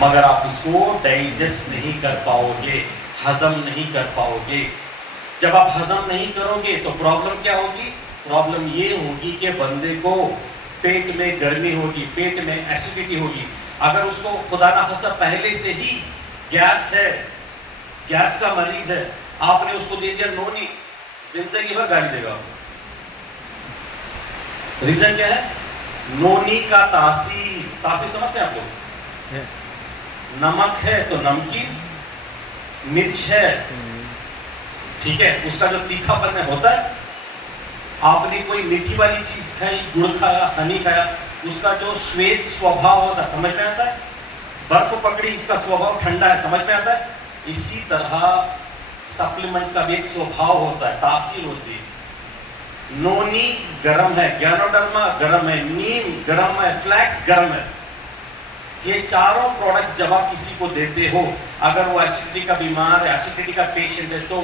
मगर आप इसको डाइजेस्ट नहीं कर पाओगे, हजम नहीं कर पाओगे। जब आप हजम नहीं करोगे तो प्रॉब्लम क्या होगी? प्रॉब्लम ये होगी कि बंदे को पेट में गर्मी होगी, पेट में एसिडिटी होगी। अगर उसको खुदा ना खास्ता पहले से ही गैस है, गैस का मरीज है, आपने उसको दे दिया नोनी, जिंदगी भर गाली देगा। रीजन क्या है? नोनी का तासीर, तासीर समझते हैं आप लोग? यस। नमक है तो नमकीन, मिर्च है, ठीक है, उसका जो तीखापन होता है। आपने कोई मीठी वाली चीज खाई, गुड़ खाया, हनी खाया, उसका जो श्वेत स्वभाव होता है समझ में आता है। बर्फ पकड़ी, इसका स्वभाव ठंडा है, समझ में आता है। इसी तरह सप्लीमेंट्स का भी एक स्वभाव होता है, तासीर होती है। नोनी गर्म है, गैनोडर्मा गर्म है, नीम गर्म है, फ्लैक्स गर्म है। ये चारों प्रोडक्ट्स जब आप किसी को देते हो, अगर वो एसिडिटी का बीमार है, एसिडिटी का पेशेंट है, तो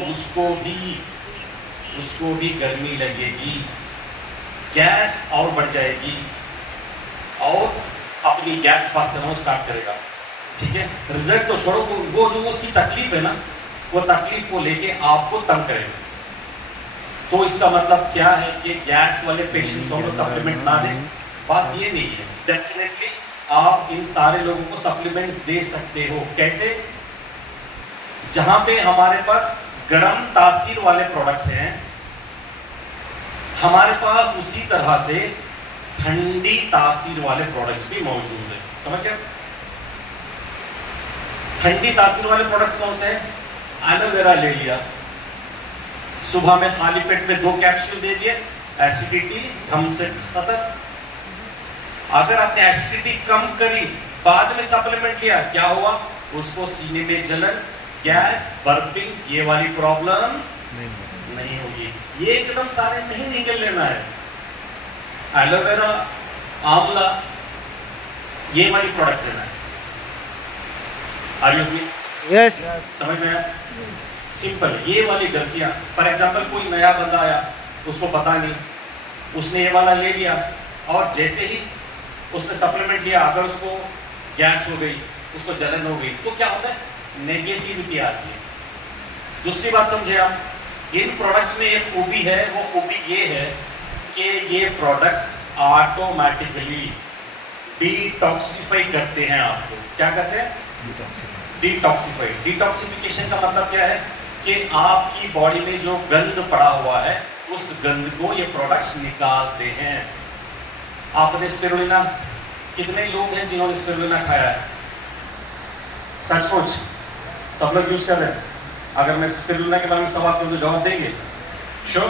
उसको भी गर्मी लगेगी, गैस और बढ़ जाएगी और अपनी गैस पास करना स्टार्ट करेगा। ठीक है, रिजल्ट तो छोड़ो, वो जो उसकी तकलीफ है ना, वो तकलीफ को लेके आपको तंग करेगा। तो इसका मतलब क्या है कि गैस वाले पेशेंट्स को हम लोग सप्लीमेंट ना दें? बात ये नहीं है। डेफिनेटली आप इन सारे लोगों को सप्लीमेंट्स दे सकते हो। कैसे? जहां पे हमारे पास गर्म तासीर वाले प्रोडक्ट्स हैं, हमारे पास उसी तरह से ठंडी तासीर वाले प्रोडक्ट्स भी मौजूद है। समझ गए? ठंडी तासीर वाले प्रोडक्ट्स कौन से हैं? एलोवेरा ले लिया, सुबह में खाली पेट में 2 कैप्सूल दे दिए, एसिडिटी धम से खत्म। अगर आपने एसिडिटी कम करी, बाद में सप्लीमेंट लिया, क्या हुआ? उसको सीने में जलन, गैस, बर्पिंग, ये वाली प्रॉब्लम नहीं होगी। ये एकदम सारे नहीं निकल लेना है। एलोवेरा, आंवला, ये वाली प्रोडक्ट्स लेना है। Are you with me? Yes. समझ में आया? सिंपल। ये वाली गलतियां, फॉर एग्जांपल कोई नया बंदा आया, उसको पता नहीं, उसने ये वाला ले लिया और जैसे ही उसने सप्लीमेंट लिया, अगर उसको गैस हो गई, उसको जलन हो गई, तो क्या होता है? नेगेटिविटी आती है। दूसरी बात समझे आप, इन प्रोडक्ट्स में एक खूबी है, वो खूबी ये है कि ये प्रोडक्ट्स ऑटोमेटिकली डिटॉक्सिफाई करते हैं आपको। क्या करते हैं? डिटॉक्सिफाई। डिटॉक्सिफिकेशन का मतलब क्या है कि आपकी बॉडी में जो गंद पड़ा हुआ है, उस गंद को ये प्रोडक्ट्स निकालते हैं। आपने स्पिरुलिना, कितने लोग हैं जिन्होंने स्पिरुलिना खाया है? सचमुच सब लोग यूज कर रहे हैं? अगर मैं स्पिरुलिना के बारे में सवाल करूं तो जवाब देंगे? श्योर?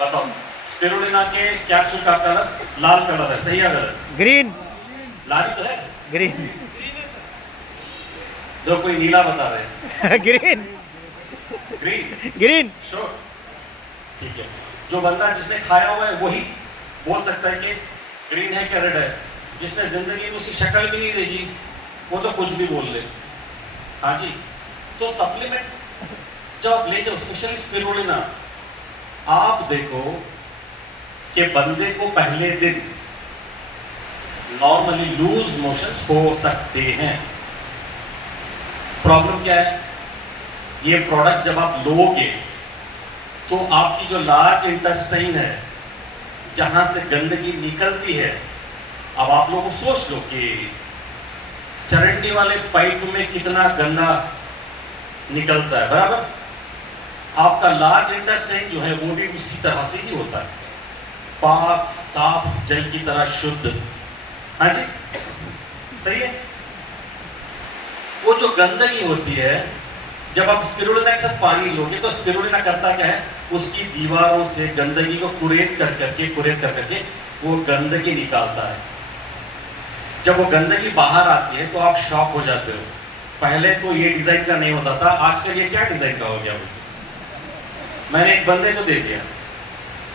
बताओ, स्पिरुलिना के कैप्सूल का कलर लाल कलर है, सही है? गलत? ग्रीन। लाल ही तो है। ग्रीन। जो कोई नीला बता रहे हैं। ग्रीन। ग्रीन? ग्रीन। श्योर? ठीक है। जो बंदा जिसने खाया हुआ है वही बोल सकता है कि ग्रीन है क्या रेड है। जिसने जिंदगी में उसकी शक्ल भी नहीं देखी, वो तो कुछ भी बोल ले। हाँ जी। तो सप्लीमेंट जब आप लेते हो, स्पेशली स्पिरुलिना, आप देखो कि बंदे को पहले दिन नॉर्मली लूज मोशंस हो सकते हैं। प्रॉब्लम क्या है? ये प्रोडक्ट्स जब आप लोगे तो आपकी जो लार्ज इंटेस्टाइन है, जहां से गंदगी निकलती है, अब आप लोग सोच लो कि चरंडी वाले पाइप में कितना गंदा निकलता है, बराबर? आपका लार्ज इंटेस्टाइन जो है वो भी उसी तरह से ही होता है, पाक साफ जल की तरह शुद्ध। हाँ जी, सही है? वो जो गंदगी होती है, जब आप स्पिरुलिना के साथ पानी लोगे तो स्पिरुलिना करता क्या है? उसकी दीवारों से गंदगी को कुरेद कर करके वो गंदगी निकालता है। जब वो गंदगी बाहर आती है तो आप शॉक हो जाते हो। पहले तो ये डिजाइन का नहीं होता था, आजकल ये क्या डिजाइन का हो गया। मैंने एक बंदे को दे दिया,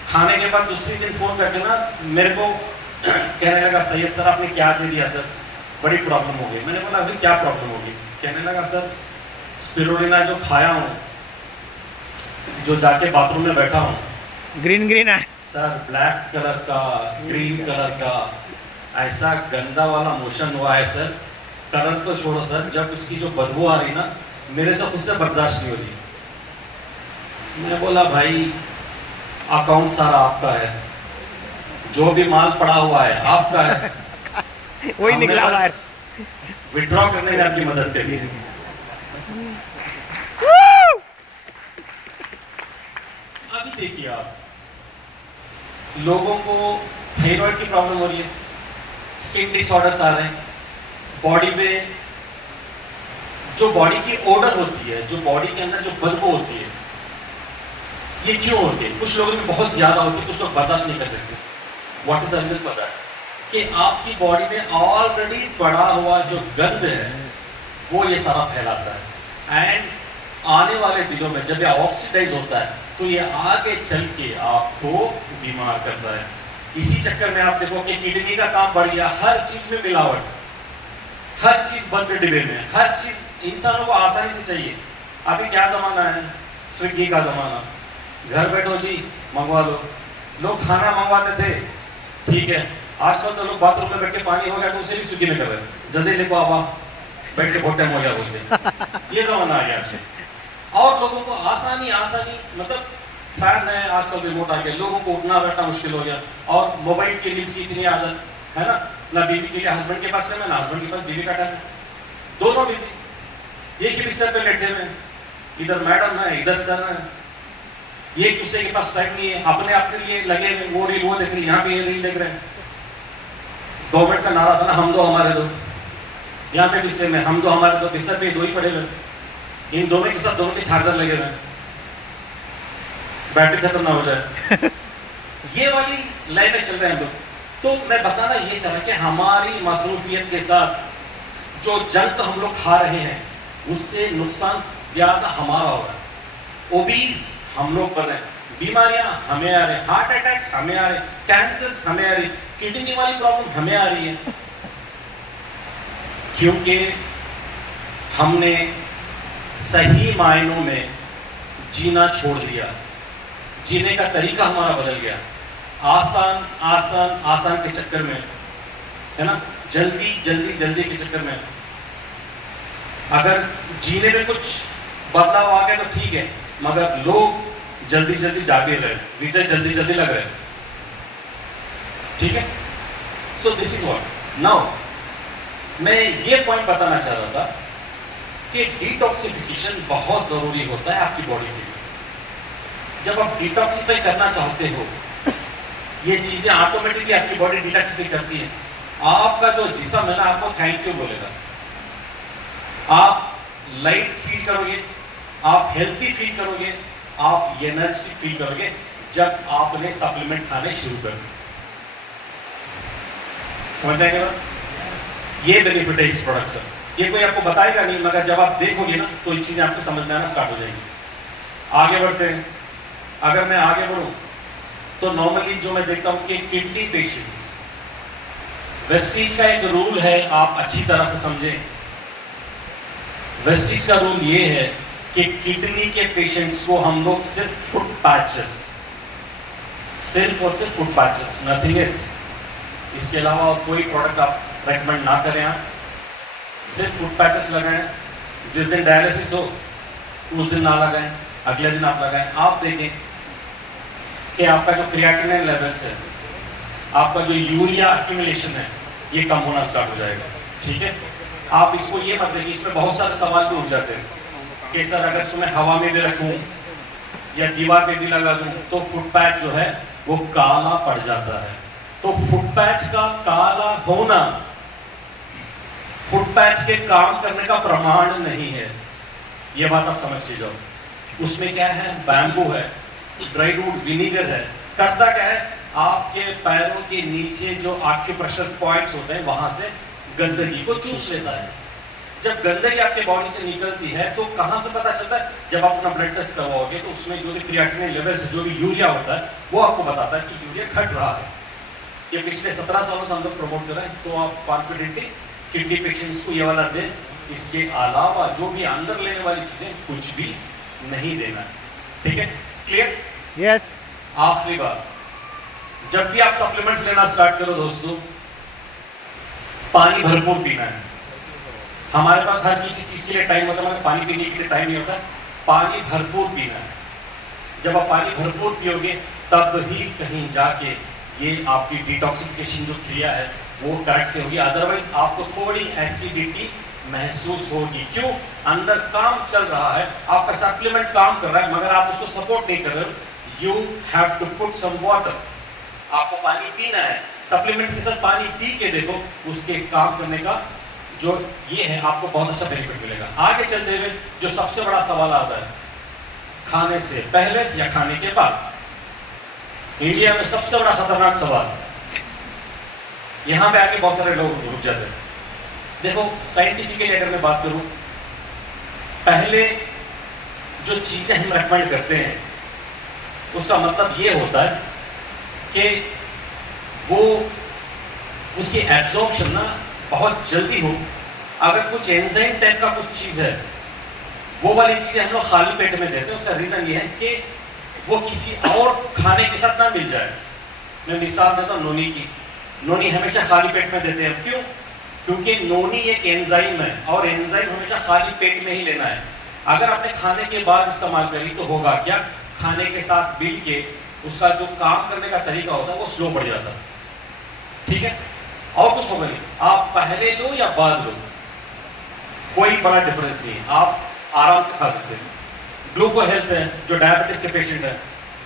खाने के बाद दूसरी दिन फोन करके ना मेरे को कहने लगा, सैयद सर आपने क्या दे दिया सर, बड़ी प्रॉब्लम हो गई। मैंने बोला अभी क्या प्रॉब्लम होगी? कहने लगा सर स्पिरुलिना जो खाया हूँ, जो जाके बाथरूम में बैठा हूँ, ग्रीन ग्रीन है सर, ब्लैक कलर का, ग्रीन कलर का, ऐसा गंदा वाला मोशन हुआ है सर, कलर तो छोड़ो सर, जब इसकी जो बदबू आ रही ना, मेरे से खुद से बर्दाश्त नहीं हो रही। मैं बोला भाई अकाउंट सारा आपका है, जो भी माल पड़ा हुआ है आपका है, वही निकला बाहर। विड्रॉ करने में आपकी मदद करिए। अभी देखिए आप, लोगों को थायराइड की प्रॉब्लम हो रही है, स्किन डिसऑर्डर्स आ रहे हैं, बॉडी में जो बॉडी की ओडर होती है, जो बॉडी के अंदर जो बदबू होती है, ये क्यों होती है? कुछ लोगों में बहुत ज्यादा होती है, कुछ लोग बर्दाश्त नहीं कर सकते। What is the reason for that? कि आपकी बॉडी में ऑलरेडी पड़ा हुआ जो गंद है वो ये सारा फैलाता है, एंड आने वाले दिनों में जब ये ऑक्सीडाइज होता है तो ये आगे चल के आपको बीमार करता है। इसी चक्कर में आप देखो कि किडनी का काम बढ़ गया, हर चीज में मिलावट, हर चीज बंद डिब्बे में, हर चीज इंसानों को आसानी से चाहिए। अभी क्या जमाना है, स्विगी का जमाना, घर बैठो जी मंगवा लो। लोग खाना मंगवाते थे, ठीक है, आजकल तो लोग बाथरूम में बैठ के पानी हो गया तो उसे भी स्विगी में कर रहे हैं, जल्दी लिखो आप, बैठ के बहुत टाइम हो गया बोलते। ये जमाना आ गया आपसे, और लोगों को आसानी मतलब फैन है, आजकल रिमोट आ गया, लोगों को उठना बैठना मुश्किल हो गया, और मोबाइल के लिए इतनी आदत है ना, ना बीवी के लिए हस्बैंड के पास टाइम है, ना हस्बैंड के पास बीवी का टाइम है, दोनों बिजी, एक ही बिस्तर पे लेटे हुए, इधर मैडम है इधर सर है, ये दूसरे के पास टाइम नहीं है, अपने लिए लगे हुए, वो रील वो देख रहे, यहाँ पे ये रील देख रहे हैं। गवर्नमेंट का नारा था ना, हम दो हमारे दो, यहाँ पे बिस्तर में हम दो हमारे दो, बिस्तर पे दो ही पड़े हुए, इन दोनों के साथ दोनों के चार्जर लगे हुए, बैटरी खत्म ना हो जाए। ये वाली लाइन में चल रहे हैं हम लोग। तो मैं बताना ये चाह रहा कि हमारी मसरूफियत के साथ जो जंक हम लोग खा रहे हैं उससे नुकसान ज्यादा हमारा हो रहा है। ओबीज हम लोग बन रहे हैं, बीमारियां हमें आ रही, हार्ट अटैक्स हमें आ रहे, कैंसर हमें आ रही, किडनी वाली प्रॉब्लम हमें आ रही है, क्योंकि हमने सही मायनों में जीना छोड़ दिया, जीने का तरीका हमारा बदल गया। आसान के चक्कर में, है ना, जल्दी के चक्कर में अगर जीने में कुछ बदलाव आ गया तो ठीक है, मगर लोग जल्दी जागे रहे, विषय जल्दी लग रहे, ठीक है। So this is what now मैं ये पॉइंट बताना चाह रहा था कि डिटॉक्सिफिकेशन बहुत जरूरी होता है आपकी बॉडी के लिए। जब आप डिटॉक्सिफाई करना चाहते हो, ये चीजें ऑटोमेटिकली आपकी बॉडी डिटॉक्सिफाई करती है, आपका जो जिस्म है ना आपको थैंक यू बोलेगा, आप लाइट फील करोगे, आप हेल्थी फील करोगे, आप एनर्जी फील करोगे जब आपने सप्लीमेंट खाने शुरू कर दिए। समझ जाएंगे बात? ये बेनिफिट है इस प्रोडक्ट से, ये कोई आपको बताएगा नहीं, मगर जब आप देखोगे ना तो ये चीजें आपको समझ में आना स्टार्ट हो जाएंगी। आगे बढ़ते हैं। अगर मैं आगे बढ़ूं तो नॉर्मली जो मैं देखता हूं कि किडनी पेशेंट्स, वेस्टीज का एक रूल है, आप अच्छी तरह से समझें। वेस्टीज का रूल ये है कि किडनी के पेशेंट्स को हम लोग सिर्फ फुट पैचेस, सिर्फ और सिर्फ फुट पैचेस, नथिंग एल्स, इसके अलावा और कोई प्रोडक्ट आप रेकमेंड ना करें। आप सिर्फ फुट पैचेस लगाएं, जिस दिन डायलिसिस हो उस दिन ना लगाएं, अगले दिन आप लगाएं। आप देखें कि आपका जो क्रिएटिनिन लेवल्स है, आपका जो यूरिया एक्यूमुलेशन है, ये कम होना स्टार्ट हो जाएगा, ठीक है। आप इसको ये मत देखिए, इसमें बहुत सारे सवाल भी उठ जाते हैं कि सर अगर इसको मैं हवा में भी रखूं या दीवार पे भी लगा दूं तो फुट पैच जो है वो काला पड़ जाता है। तो फुट पैच का काला होना फुट पैच के काम करने का प्रमाण नहीं है, ये बात आप समझ के जाओ। उसमें क्या है, बैम्बू है, ड्राई रूट विनीगर है, करता क्या है, आपके पैरों के नीचे जो आक्यूप्रेशर पॉइंट्स होते हैं वहां से गंदगी को चूस लेता है। जब गंदगी आपके बॉडी से निकलती है तो कहां से पता चलता है, जब आप अपना ब्लड टेस्ट करवाओगे तो उसमें जो भी क्रिएटिनिन लेवल से जो भी यूरिया होता है वो आपको बताता है कि यूरिया घट रहा है। ये पिछले 17 सालों से हम लोग प्रमोट कर रहे हैं, तो आप कॉन्फिडेंटली किडनी पेशेंट्स को ये वाला दें। इसके अलावा जो भी अंदर लेने वाली चीजें कुछ भी नहीं देना है, ठीक है, क्लियर? यस। आखिरी बात, जब भी आप सप्लीमेंट्स लेना स्टार्ट करो दोस्तों, पानी भरपूर पीना है। हमारे पास हर किसी चीज के लिए टाइम होता है मगर पानी पीने के लिए टाइम नहीं होता। पानी भरपूर पीना है। जब आप पानी भरपूर पियोगे तब ही कहीं जाके ये आपकी डिटॉक्सिफिकेशन जो क्रिया है वो करेक्ट से होगी, अदरवाइज आपको थोड़ी एसिडिटी महसूस होगी। क्यों? अंदर काम चल रहा है, आपका सप्लीमेंट काम कर रहा है मगर आप उसको सपोर्ट नहीं कर रहे हो। You have to put some water. आपको पानी पीना है, सप्लीमेंट के साथ पानी पी के देखो, उसके काम करने का जो ये है आपको बहुत अच्छा बेनिफिट मिलेगा। आगे चलते हुए जो सबसे बड़ा सवाल आता है, खाने से पहले या खाने के बाद। इंडिया में सबसे बड़ा खतरनाक सवाल, यहां पे आके बहुत सारे लोग रुक जाते हैं। देखो साइंटिफिकली अगर मैं बात करूं, पहले जो चीजें हम रेकमेंड करते हैं उसका मतलब ये होता है कि वो उसकी एब्जॉर्प्शन ना बहुत जल्दी हो। अगर कुछ एंजाइम टाइप का कुछ चीज है, वो वाली चीजें हम लोग खाली पेट में देते हैं। उसका रीजन ये है कि वो किसी और खाने के साथ ना मिल जाए। मैं मिसाल देता हूं नोनी की। नोनी हमेशा खाली पेट में देते हैं, क्यों? क्योंकि नोनी एक एंजाइम है और एंजाइम हमेशा खाली पेट में ही लेना है। अगर आपने खाने के बाद इस्तेमाल करी तो होगा क्या, खाने के साथ मिल के उसका जो काम करने का तरीका होता है वो स्लो पड़ जाता है। ठीक है, और कुछ होगा नहीं। आप पहले लो या बाद लो, कोई बड़ा डिफरेंस नहीं है, आप आराम से खा सकते हैं। ग्लूको हेल्थ है, जो डायबिटीज के पेशेंट है,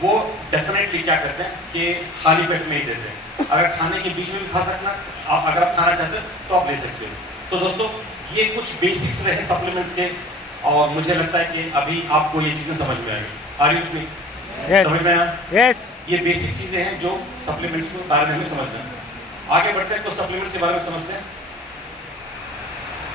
वो डेफिनेटली क्या करते हैं कि खाली पेट में ही देते हैं। अगर खाने के बीच में भी खा सकना, आप अगर आप खाना चाहते हैं तो आप ले सकते हो। तो दोस्तों ये कुछ बेसिक्स रहे सप्लीमेंट्स के, और मुझे लगता है कि अभी आपको ये चीजें समझ में आएगी। Are you with me? Yes समझ में आया? यस ये बेसिक चीजें हैं जो सप्लीमेंट्स के बारे में हमें समझना है। आगे बढ़ते हैं तो सप्लीमेंट्स के बारे में समझते हैं।